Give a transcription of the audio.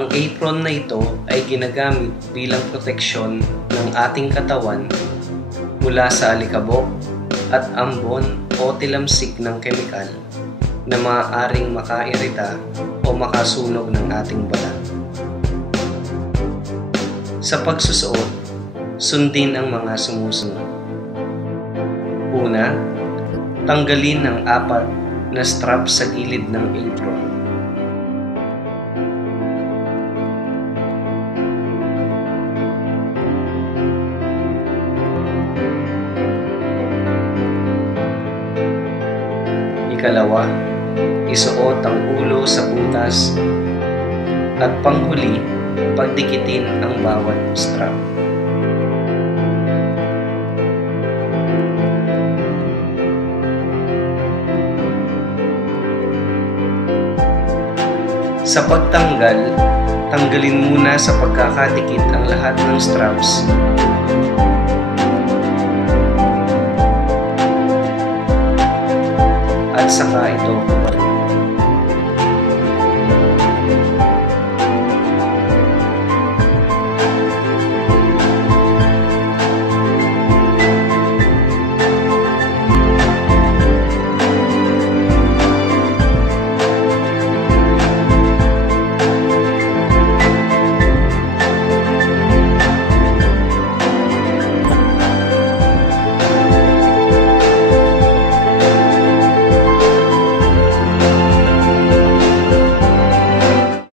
Ang apron na ito ay ginagamit bilang proteksyon ng ating katawan mula sa alikabok at ambon o tilamsik ng kemikal na maaaring makairita o makasunog ng ating balat. Sa pagsusuot, sundin ang mga sumusunod. Una, tanggalin ang 4 na strap sa gilid ng apron. Ikalawa, isuot ang ulo sa butas at panghuli, pagdikitin ang bawat strap. Sa pagtanggal, tanggalin muna sa pagkakadikit ang lahat ng straps at saka ito